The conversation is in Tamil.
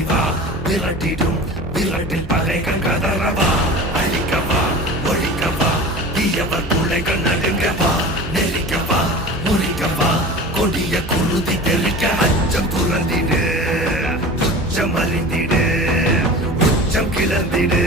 ஓடிவா விரட்டிடும் விரட்டில் பகைகள் கதறவா அழிக்கவா ஒழிக்கவா தீயவர் பிள்ளைகள் நடுங்கவா நெருக்கவா முறிக்கவா கொடிய குருதி தெளிக்க அச்சம் துறந்திடு துச்சம் அறிந்திடு உச்சம் கிளந்திடு